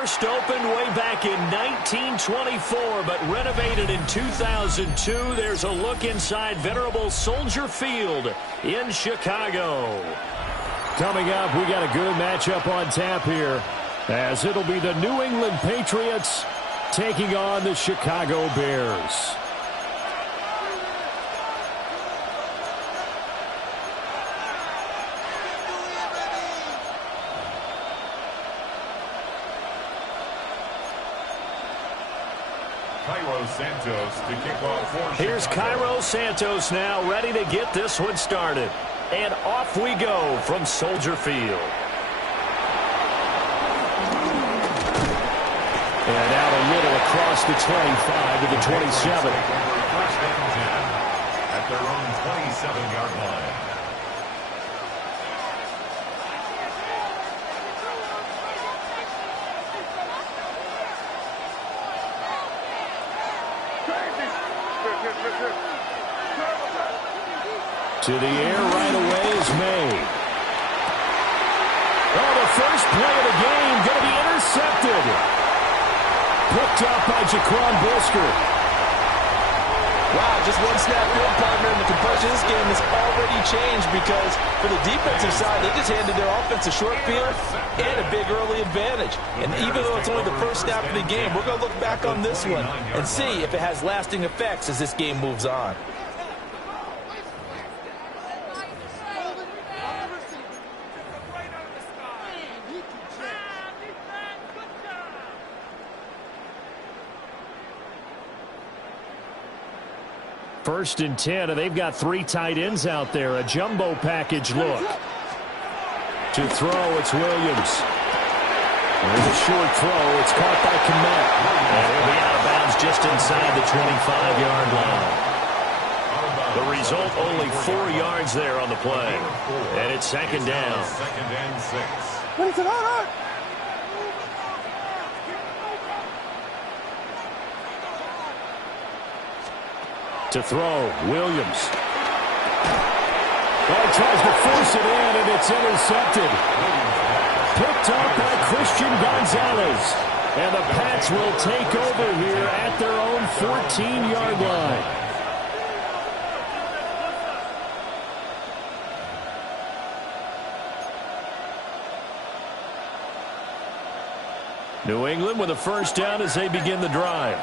First opened way back in 1924, but renovated in 2002. There's a look inside venerable Soldier Field in Chicago. Coming up, we got a good matchup on tap here, as it'll be the New England Patriots taking on the Chicago Bears. Santos to kick off for Here's Cairo Santos now, ready to get this one started. And off we go from Soldier Field. And out a little across the 25 to the 27. First and 10 at their own 27-yard line. To the air right away is May. Oh, the first play of the game going to be intercepted. Picked up by Jaquan Brisker. Wow, just one snap field, partner, and the complexion of this game has already changed because for the defensive side, they just handed their offense a short field and a big early advantage. And even though it's only the first snap of the game, we're going to look back on this one and see if it has lasting effects as this game moves on. First and 10, and they've got three tight ends out there. A jumbo package look. To throw, it's Williams. There's a short throw. It's caught by Kmet. And he'll be out of bounds just inside the 25-yard line. The result, only 4 yards there on the play. And it's second down. Second and 6. What is it on? To throw, Williams. Oh, tries to force it in, and it's intercepted. Picked up by Christian Gonzalez. And the Pats will take over here at their own 14-yard line. New England with a first down as they begin the drive.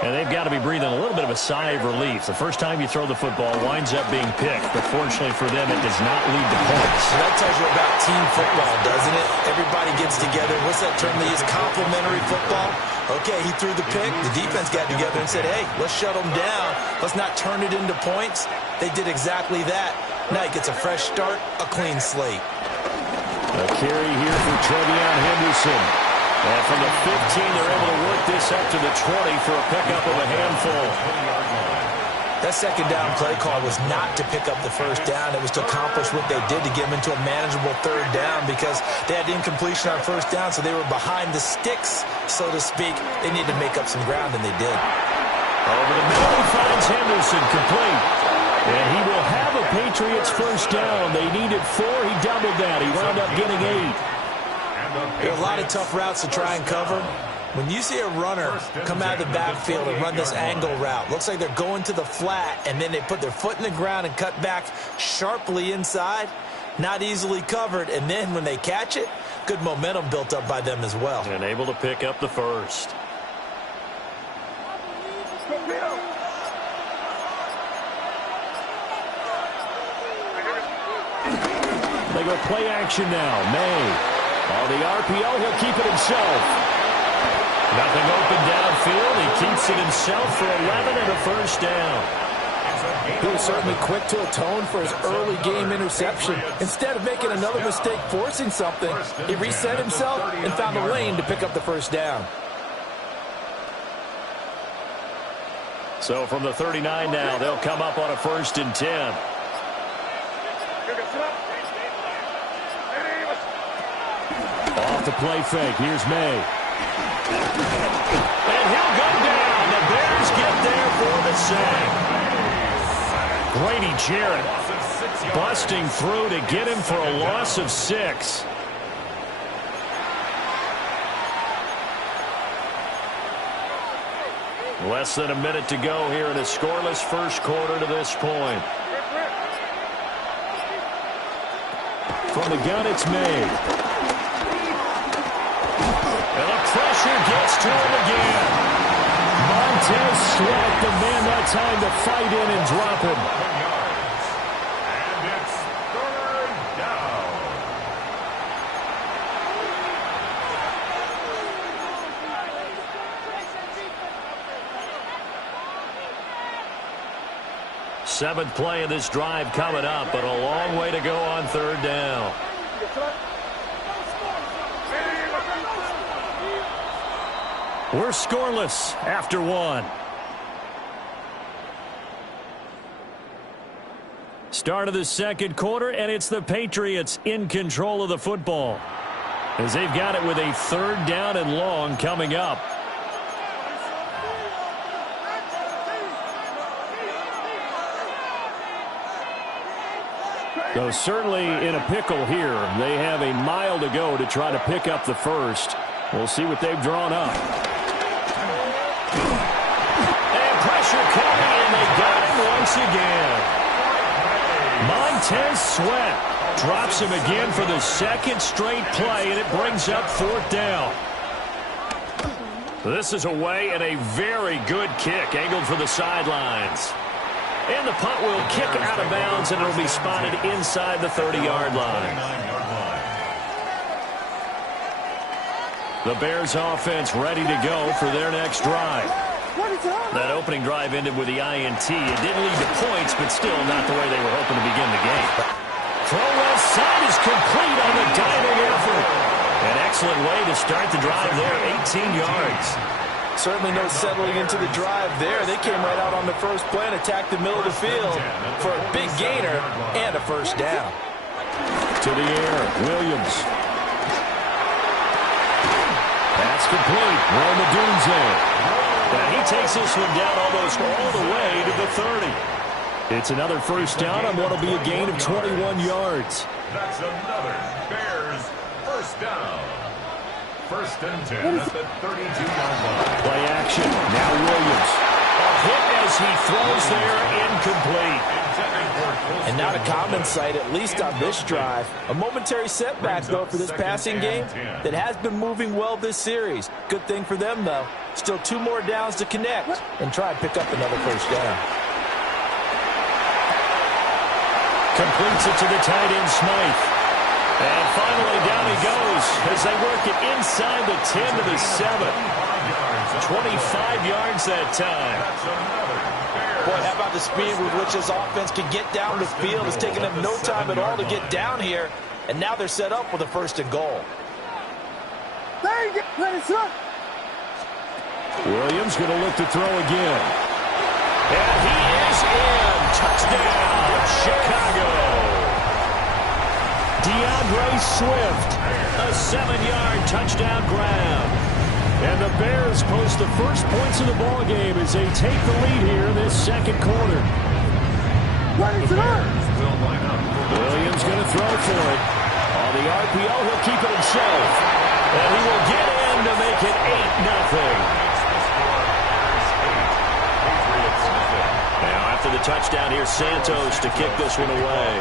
And they've got to be breathing a little bit of a sigh of relief. The first time you throw the football winds up being picked, but fortunately for them, it does not lead to points. So that tells you about team football, doesn't it? Everybody gets together. What's that term they use? Complementary football. Okay, he threw the pick. The defense got together and said, hey, let's shut him down. Let's not turn it into points. They did exactly that. Now he gets a fresh start, a clean slate. A carry here for Trevion Henderson. And from the 15, they're able to work this up to the 20 for a pickup of a handful. That second down play call was not to pick up the first down. It was to accomplish what they did to get them into a manageable third down because they had incompletion on first down, so they were behind the sticks, so to speak. They needed to make up some ground, and they did. Over the middle, he finds Henderson complete. And he will have a Patriots first down. They needed 4. He doubled that. He wound up getting 8. There are a lot of tough routes to try and cover. When you see a runner come out of the backfield and run this angle route, looks like they're going to the flat, and then they put their foot in the ground and cut back sharply inside, not easily covered. And then when they catch it, good momentum built up by them as well. And able to pick up the first. They go play action now. May. On the RPO, he'll keep it himself. Nothing open downfield. He keeps it himself for 11 and a first down. He was certainly quick to atone for his early game interception. Instead of making another mistake forcing something, he reset himself and found a lane to pick up the first down. So from the 39 now, they'll come up on a 1st and 10. Off the play fake. Here's May. And he'll go down. The Bears get there for the sack. Grady Jarrett busting through to get him for a loss of 6. Less than a minute to go here in a scoreless first quarter to this point. From the gun, it's made. And the pressure gets to him again. Montez Sweat, the man that time to fight in and drop him. And it's third down. Seventh play of this drive coming up, but a long way to go on third down. We're scoreless after one. Start of the second quarter, and it's the Patriots in control of the football, as they've got it with a third down and long coming up. So certainly in a pickle here. They have a mile to go to try to pick up the first. We'll see what they've drawn up. And pressure coming, and they got him once again. Montez Sweat drops him again for the second straight play, and it brings up fourth down. This is away, and a very good kick angled for the sidelines. And the punt will kick out of bounds, and it'll be spotted inside the 30-yard line. The Bears offense ready to go for their next drive. That opening drive ended with the INT. It didn't lead to points, but still not the way they were hoping to begin the game. Throw left side is complete on the diving effort. An excellent way to start the drive there, 18 yards. Certainly no settling into the drive there. They came right out on the first play and attacked the middle of the field for a big gainer and a first down. To the air, Williams. Pass complete. Roma Dunze. And he takes this one down almost all the way to the 30. It's another first down on what will be a gain of 21 yards. That's another Bears first down. First and 10 at the 32-yard line. Play action. Now Williams. A hit as he throws there, incomplete. And not a common sight, at least on this drive. A momentary setback, though, for this passing game that has been moving well this series. Good thing for them, though. Still 2 more downs to connect and try and pick up another first down. Completes it to the tight end, Smythe. And finally, down he goes as they work it inside the 10 to the 7. 25 yards that time. Boy, how about the speed with which this offense can get down the field? It's taken them no time at all to get down here, and now they're set up with a first and goal. There you go. Let it run. Williams going to look to throw again. And he is in. Touchdown, Chicago. DeAndre Swift, a 7-yard touchdown grab. And the Bears post the first points of the ball game as they take the lead here in this second quarter. The Bears will line up. Williams going to throw for it. On the RPO, he'll keep it himself. And he will get in to make it 8-0. Now after the touchdown, here's Santos to kick this one away.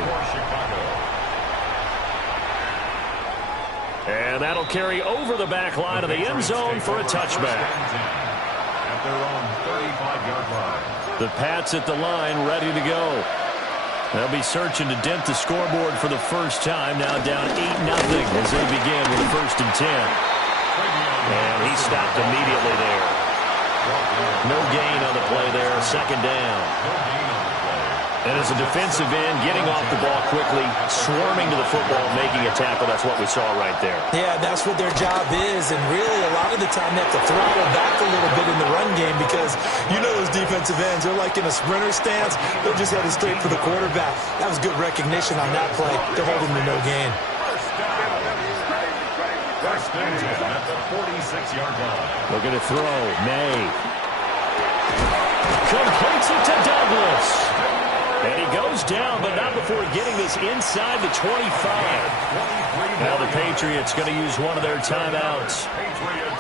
And that'll carry over the back line of the end zone for a touchback. At their own 35-yard line. The Pats at the line, ready to go. They'll be searching to dent the scoreboard for the first time. Now down 8-0 as they begin with a first and 10. And he stopped immediately there. No gain on the play there, second down. And as a defensive end, getting off the ball quickly, swarming to the football, making a tackle, that's what we saw right there. Yeah, that's what their job is, and really a lot of the time they have to throttle back a little bit in the run game because you know those defensive ends, they're like in a sprinter stance. They're just headed straight for the quarterback. That was good recognition on that play. They're holding to no gain. First and 10 at the 46-yard line. Looking to throw, May. Completes it to Douglas. And he goes down, but not before getting this inside the 25. Now the Patriots going to use one of their timeouts,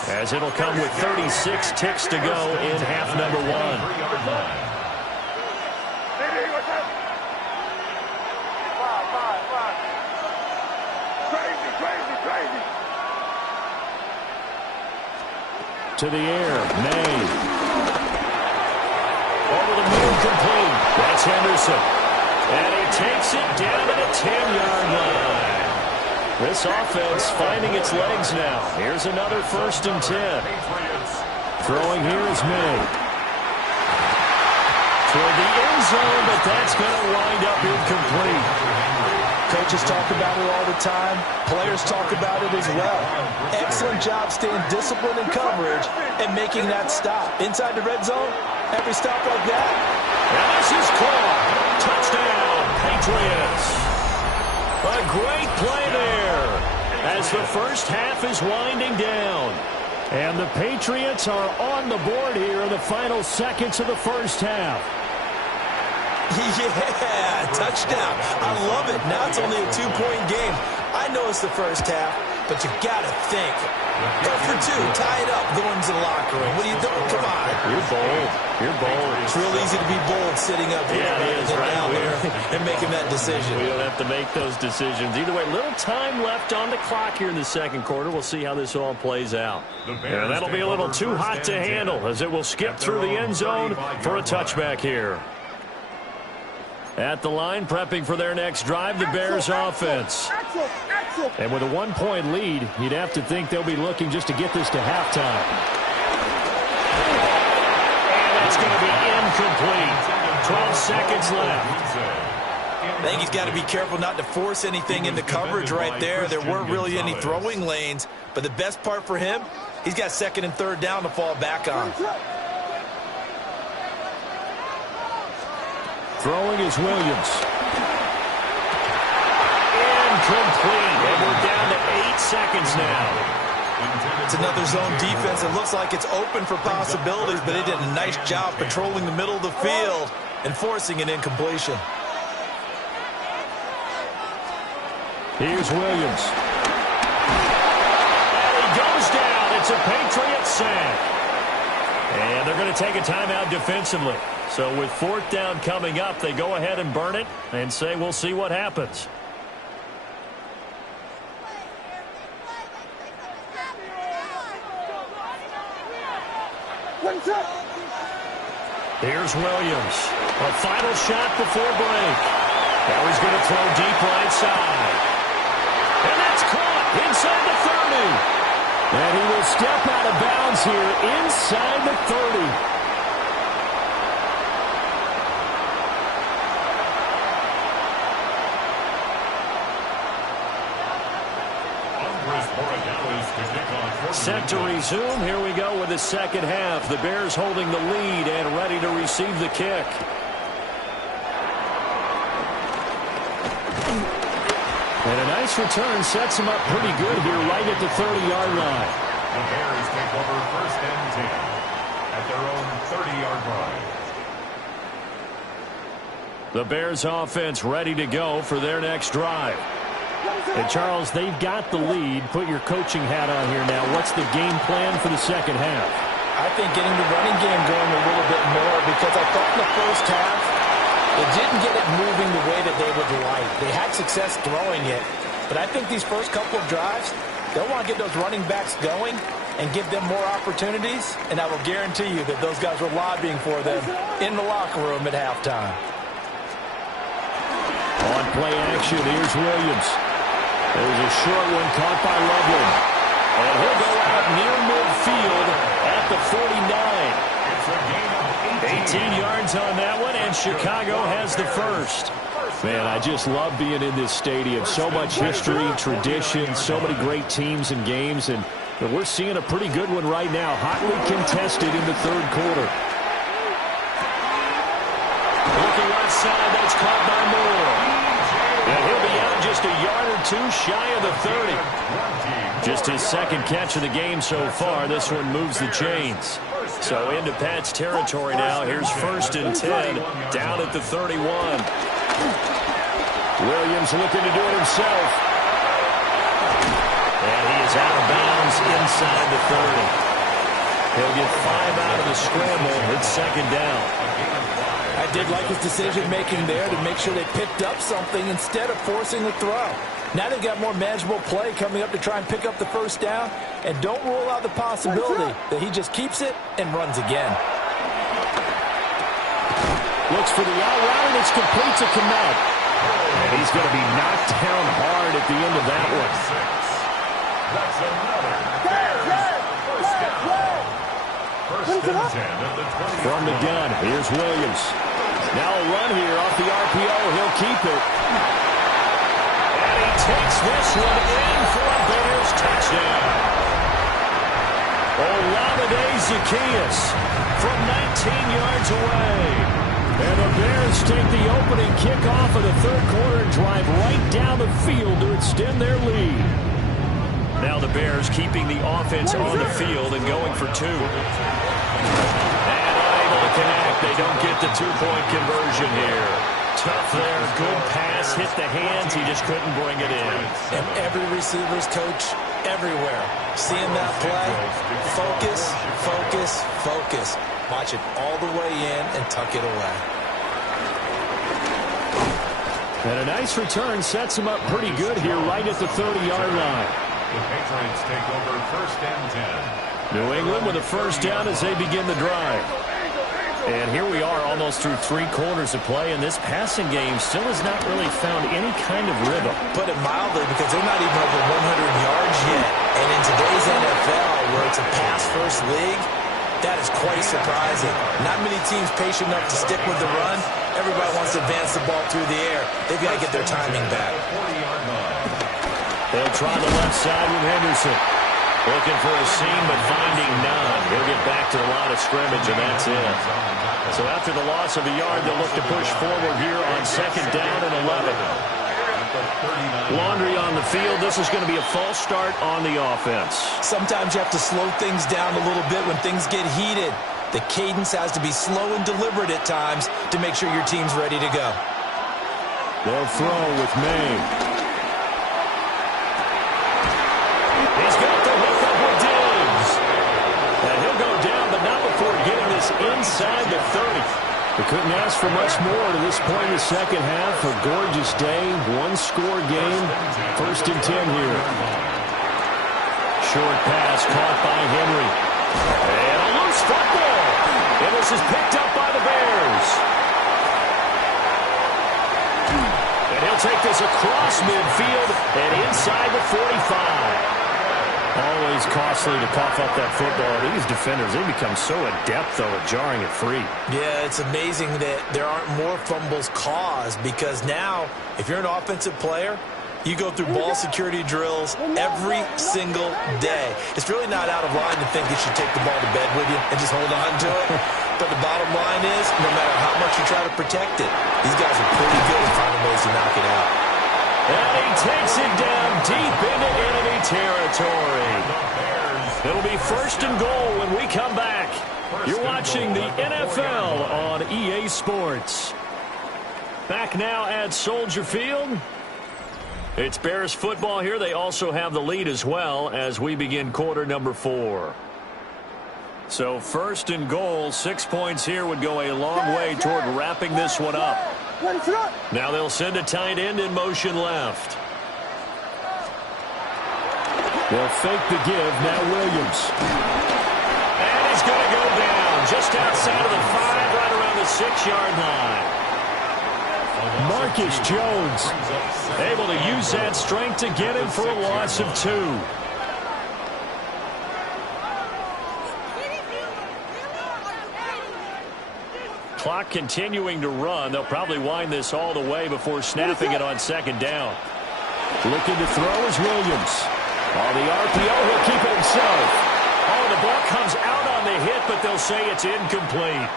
as it'll come with 36 ticks to go in half number 1. To the air, May. Over the moon, complete. That's Henderson. And he takes it down to the 10-yard line. This offense finding its legs now. Here's another 1st and 10. Throwing here is May. Toward the end zone, but that's going to wind up incomplete. Coaches talk about it all the time. Players talk about it as well. Excellent job staying disciplined in coverage and making that stop. Inside the red zone, every stop like that. And this is caught. Touchdown, Patriots. A great play there as the first half is winding down. And the Patriots are on the board here in the final seconds of the first half. Yeah, touchdown. I love it. Now it's only a 2-point game. I know it's the first half, but you got to think. Go for 2, tie it up, go into the locker room. What are you doing? Come on. You're bold. You're bold. It's real easy to be bold sitting up here down there and making that decision. We don't have to make those decisions. Either way, little time left on the clock here in the second quarter. We'll see how this all plays out. And that'll be a little too hot to handle as it will skip through the end zone for a touchback here. At the line, prepping for their next drive, the Bears offense. And with a 1-point lead, you'd have to think they'll be looking just to get this to halftime. And that's going to be incomplete. 12 seconds left. I think he's got to be careful not to force anything into coverage right there. There weren't really any throwing lanes, but the best part for him, he's got 2nd and 3rd down to fall back on. Throwing is Williams. Incomplete. And we're down to 8 seconds now. It's another zone defense. It looks like it's open for possibilities, but they did a nice job patrolling the middle of the field and forcing an incompletion. Here's Williams. And he goes down. It's a Patriot sack. And they're going to take a timeout defensively. So with 4th down coming up, they go ahead and burn it and say we'll see what happens. Here's Williams. A final shot before break. Now he's going to throw deep right side. And that's caught inside the 30. And he will step out of bounds here inside the 30. Set to resume. Here we go with the second half. The Bears holding the lead and ready to receive the kick. And a nice return sets him up pretty good here right at the 30-yard line. The Bears take over 1st and 10 at their own 30-yard line. The Bears offense ready to go for their next drive. And Charles, they've got the lead. Put your coaching hat on here now. What's the game plan for the second half? I think getting the running game going a little bit more, because I thought in the first half they didn't get it moving the way that they would like. They had success throwing it, but I think these first couple of drives, they'll want to get those running backs going and give them more opportunities, and I will guarantee you that those guys were lobbying for them in the locker room at halftime. On play action, here's Williams. There's a short one caught by Loveland. And he'll go out near midfield at the 49. 18 yards on that one, and Chicago has the first. Man, I just love being in this stadium. So much history, tradition, so many great teams and games, and we're seeing a pretty good one right now. Hotly contested in the third quarter. Looking right side, that's caught by Moore. And he'll be out just a yard or two shy of the 30. Just his second catch of the game so far. This one moves the chains. So into Pat's territory now. Here's 1st and 10 down at the 31. Williams looking to do it himself. And he is out of bounds inside the 30. He'll get 5 out of the scramble. It's 2nd down. I did like his decision-making there to make sure they picked up something instead of forcing the throw. Now they've got more manageable play coming up to try and pick up the 1st down. And don't rule out the possibility that he just keeps it and runs again. Looks for the out route, and it's complete to Kmet. And he's going to be knocked down hard at the end of that one. That's another Bears first down. 1st and 10 at the 20. From the gun, here's Williams. Now a run here off the RPO. He'll keep it. And he takes this one in for a Bears touchdown. Olamide Zaccheaus from 19 yards away. And the Bears take the opening kickoff of the 3rd quarter and drive right down the field to extend their lead. Now the Bears keeping the offense on the field and going for 2. And unable to connect. They don't get the 2-point conversion here. Tough there. Good pass. Hit the hands. He just couldn't bring it in. And every receiver's coach everywhere. Seeing that play, focus, focus, focus. Watch it all the way in and tuck it away. And a nice return sets him up pretty good here right at the 30-yard line. The Patriots take over 1st and 10. New England with a 1st down as they begin the drive. And here we are almost through 3 quarters of play, and this passing game still has not really found any kind of rhythm. Put it mildly, because they're not even over 100 yards yet. And in today's NFL, where it's a pass-first league, that is quite surprising. Not many teams patient enough to stick with the run. Everybody wants to advance the ball through the air. They've got to get their timing back. They'll try the left side with Henderson. Looking for a seam, but finding none. He'll get back to the line of scrimmage, and that's it. So after the loss of a yard, they'll look to push forward here on 2nd down and 11. Laundry on the field. This is going to be a false start on the offense. Sometimes you have to slow things down a little bit when things get heated. The cadence has to be slow and deliberate at times to make sure your team's ready to go. They'll throw with May. He's got the hook up with Diggs. And he'll go down, but not before getting this inside the 30. They couldn't ask for much more to this point in the 2nd half. A gorgeous day, 1-score game. 1st and 10 here. Short pass caught by Henry. And a loose football. And this is picked up by the Bears. And he'll take this across midfield and inside the 45. Always costly to cough up that football. These defenders, they become so adept, though, at jarring it free. Yeah, it's amazing that there aren't more fumbles caused, because now, if you're an offensive player, you go through ball security drills every single day. It's really not out of line to think you should take the ball to bed with you and just hold on to it. But the bottom line is, no matter how much you try to protect it, these guys are pretty good at finding ways to knock it out. And he takes it down deep into enemy territory. It'll be 1st and goal when we come back. You're watching the NFL on EA Sports. Back now at Soldier Field. It's Bears football here. They also have the lead as well as we begin quarter number 4. So 1st and goal, 6 points here would go a long way toward wrapping this one up. Now they'll send a tight end in motion left. They'll fake the give. Now Williams. And he's going to go down just outside of the 5, right around the 6-yard line. Marcus Jones able to use that strength to get him for a loss of 2. Clock continuing to run. They'll probably wind this all the way before snapping it on 2nd down. Looking to throw is Williams. On the RPO, he'll keep it himself. Oh, the ball comes out on the hit, but they'll say it's incomplete.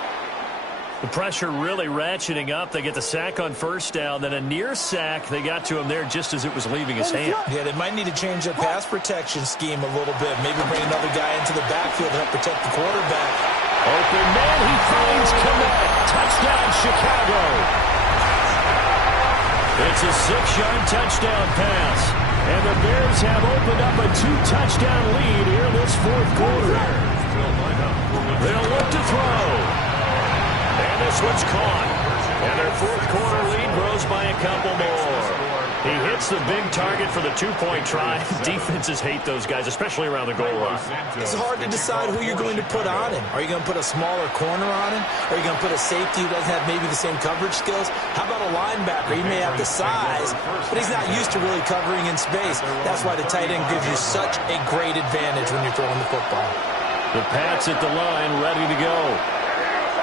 The pressure really ratcheting up. They get the sack on first down, then a near sack. They got to him there just as it was leaving his hand. Yeah, they might need to change their pass protection scheme a little bit. Maybe bring another guy into the backfield to help protect the quarterback. Open man, he finds Komet. Touchdown, Chicago. It's a 6-yard touchdown pass. And the Bears have opened up a 2-touchdown lead here in this fourth quarter. They'll look to throw. And this one's caught. And their fourth quarter lead grows by a couple more. He hits the big target for the 2-point try. Defenses hate those guys, especially around the goal line. It's hard to decide who you're going to put on him. Are you going to put a smaller corner on him? Are you going to put a safety who doesn't have maybe the same coverage skills? How about a linebacker? He may have the size, but he's not used to really covering in space. That's why the tight end gives you such a great advantage when you're throwing the football. The Pats at the line, ready to go.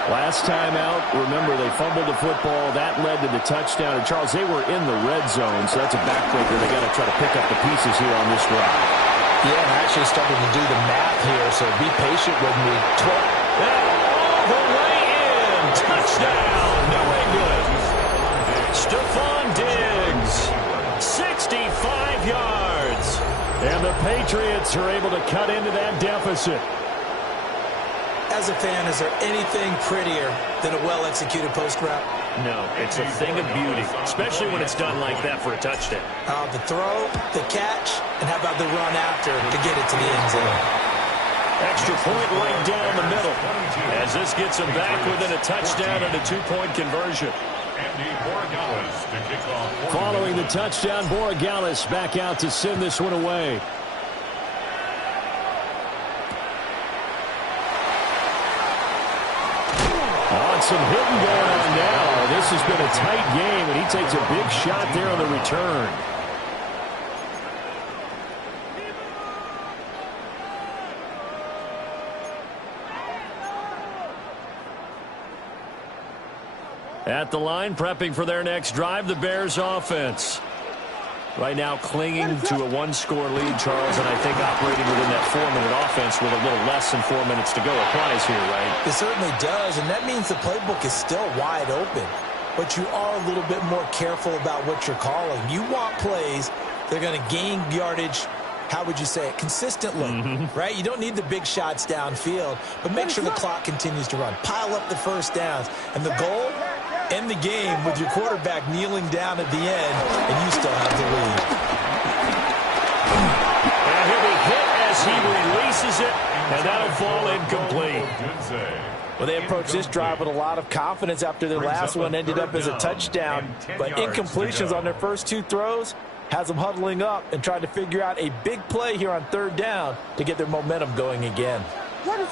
Last time out, remember, they fumbled the football. That led to the touchdown. And, Charles, they were in the red zone, so that's a backbreaker. They got to try to pick up the pieces here on this drive. Yeah, and I actually started to do the math here, so be patient with me. All the way in. Touchdown, New England. Stephon Diggs, 65 yards. And the Patriots are able to cut into that deficit. As a fan, is there anything prettier than a well-executed post route? No, it's a thing of beauty, especially when it's done like that for a touchdown. The throw, the catch, and how about the run after to get it to the end zone? Extra point right down the middle. As this gets them back within a touchdown and a 2-point conversion. Following the touchdown, Borregales back out to send this one away. Some hitting going on now. This has been a tight game, and he takes a big shot there on the return. At the line, prepping for their next drive, the Bears offense. Right now clinging to a 1-score lead, Charles, and I think operating within that 4-minute offense with a little less than 4 minutes to go applies here, right? It certainly does, and that means the playbook is still wide open. But you are a little bit more careful about what you're calling. You want plays that are going to gain yardage, how would you say it, consistently, right? You don't need the big shots downfield, but make sure the clock continues to run. Pile up the first downs, and the goal, end the game with your quarterback kneeling down at the end, and you still have the lead. And he'll be hit as he releases it, and that'll fall incomplete. Well, they approached this drive with a lot of confidence after their last one ended up as a touchdown, but incompletions on their first 2 throws has them huddling up and trying to figure out a big play here on 3rd down to get their momentum going again. Williams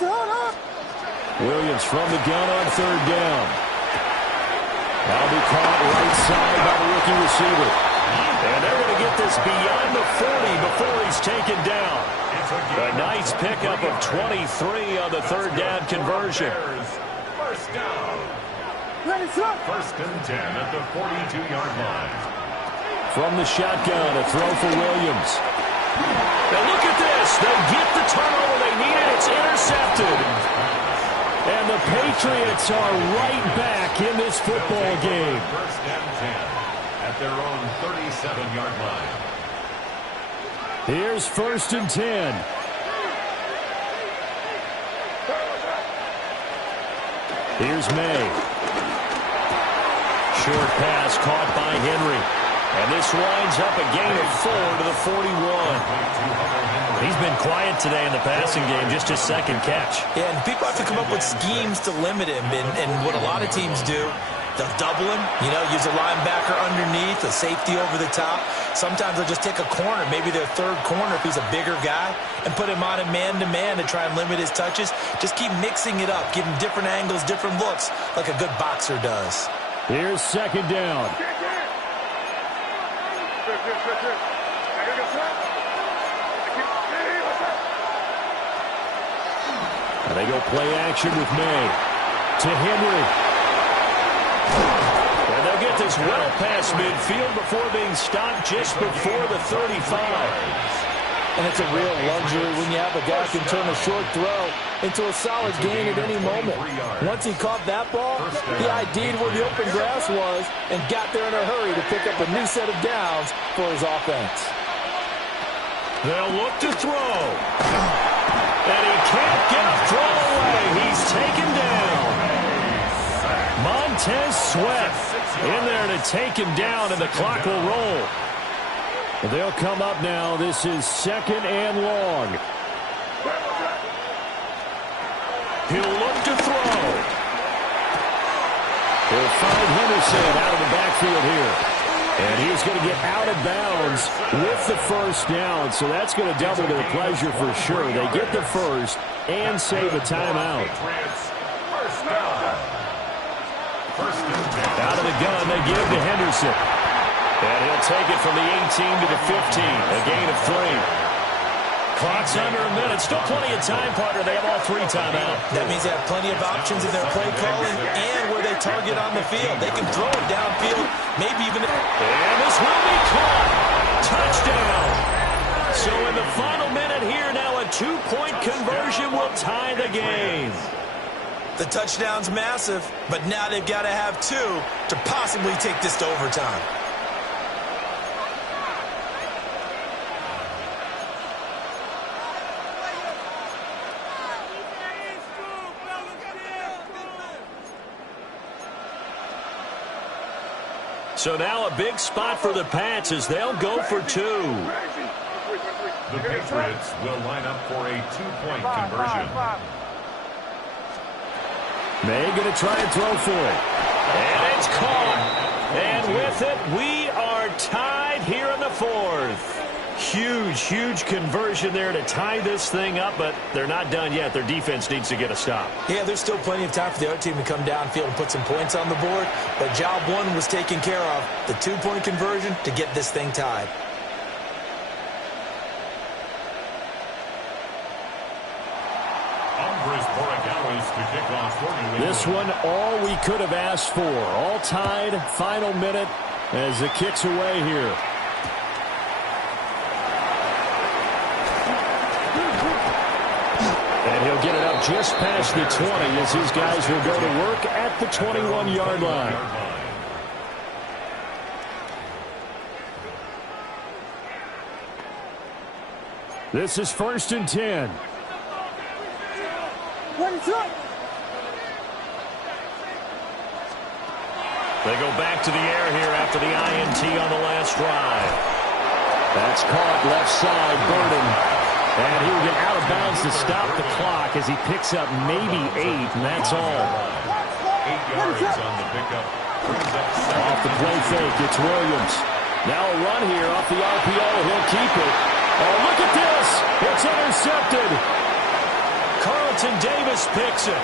from the gun on 3rd down. That'll be caught right side by the rookie receiver. And they're going to get this beyond the 40 before he's taken down. A nice pickup of 23 on the 3rd down conversion. First down. First and 10 at the 42-yard line. From the shotgun, a throw for Williams. Now look at this. They get the turnover they needed. It's intercepted. And the Patriots are right back in this football game. First and 10 at their own 37-yard line. Here's 1st and 10. Here's May. Short pass caught by Henry. And this winds up a gain of 4 to the 41. He's been quiet today in the passing game, just his 2nd catch. Yeah, and people have to come up with schemes to limit him. And what a lot of teams do, they'll double him, use a linebacker underneath, a safety over the top. Sometimes they'll just take a corner, maybe their 3rd corner if he's a bigger guy, and put him on a man-to-man to try and limit his touches. Just keep mixing it up, give him different angles, different looks, like a good boxer does. Here's 2nd down. And they go play action with May to Henry. And they'll get this well past midfield before being stopped just before the 35. And it's a real luxury when you have a guy who can turn a short throw into a solid gain at any moment. Once he caught that ball, he ID'd where the open grass was and got there in a hurry to pick up a new set of downs for his offense. They'll look to throw. And he can't get a throw away. He's taken down. Montez Sweat in there to take him down, and the clock will roll. They'll come up now. This is 2nd and long. He'll look to throw. He'll find Henderson out of the backfield here. And he's going to get out of bounds with the first down. So that's going to double their pleasure for sure. They get the first and save a timeout. Out of the gun, they give to Henderson. And he'll take it from the 18 to the 15, a gain of 3. Clock's under a minute. Still plenty of time, partner. They have all 3 timeouts. That means they have plenty of options in their play calling and where they target on the field. They can throw it downfield, maybe even... And this will be caught. Touchdown. So in the final minute here, now a 2-point conversion will tie the game. The touchdown's massive, but now they've got to have 2 to possibly take this to overtime. So now a big spot for the Pats as they'll go for 2. The Patriots will line up for a 2-point conversion. May going to try and throw for it. And it's caught. And with it, we are tied here in the 4th. Huge, huge conversion there to tie this thing up, but they're not done yet. Their defense needs to get a stop. Yeah, there's still plenty of time for the other team to come downfield and put some points on the board, but job 1 was taken care of. The 2-point conversion to get this thing tied. This one, all we could have asked for. All tied, final minute as the kick's away here. And he'll get it up just past the 20 as his guys will go to work at the 21-yard line. This is 1st and 10. They go back to the air here after the INT on the last drive. That's caught left side, Burden. And he will get out of bounds to stop the clock as he picks up maybe 8, and that's all. 8 yards on the pickup. Off the play fake, it's Williams. Now a run here off the RPO. He'll keep it. Oh, look at this. It's intercepted. Carlton Davis picks it.